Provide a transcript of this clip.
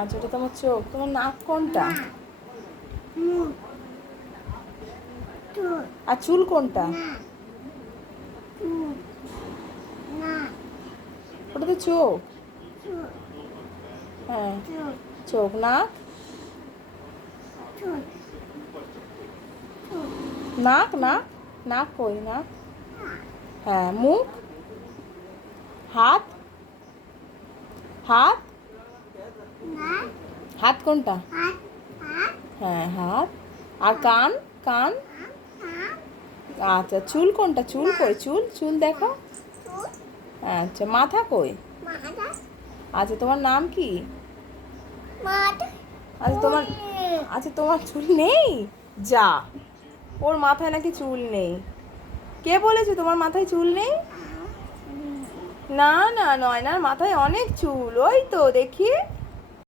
আচ্ছা, ওটা তোমার চোখ। তোমার নাক কোনটা? আর চুল কোনটা? ওটা তো চোখ। হ্যাঁ, চোখ। নাক? নাক নাক নাক কই? নাক। হ্যাঁ, মুখ? হাত? হাত? হাত কোনটা? হ্যাঁ, হাত। আর কান? কান? আচ্ছা, চুল কোনটা? চুল কই? চুল চুল দেখো। আচ্ছা, মাথা কই? আচ্ছা, তোমার নাম কি? আচ্ছা তোমার, আচ্ছা তোমার চুল নেই? যা, ওর মাথায় নাকি চুল নেই। কে বলেছে তোমার মাথায় চুল নেই? না না, নয়নার মাথায় অনেক চুল, ওই তো দেখি।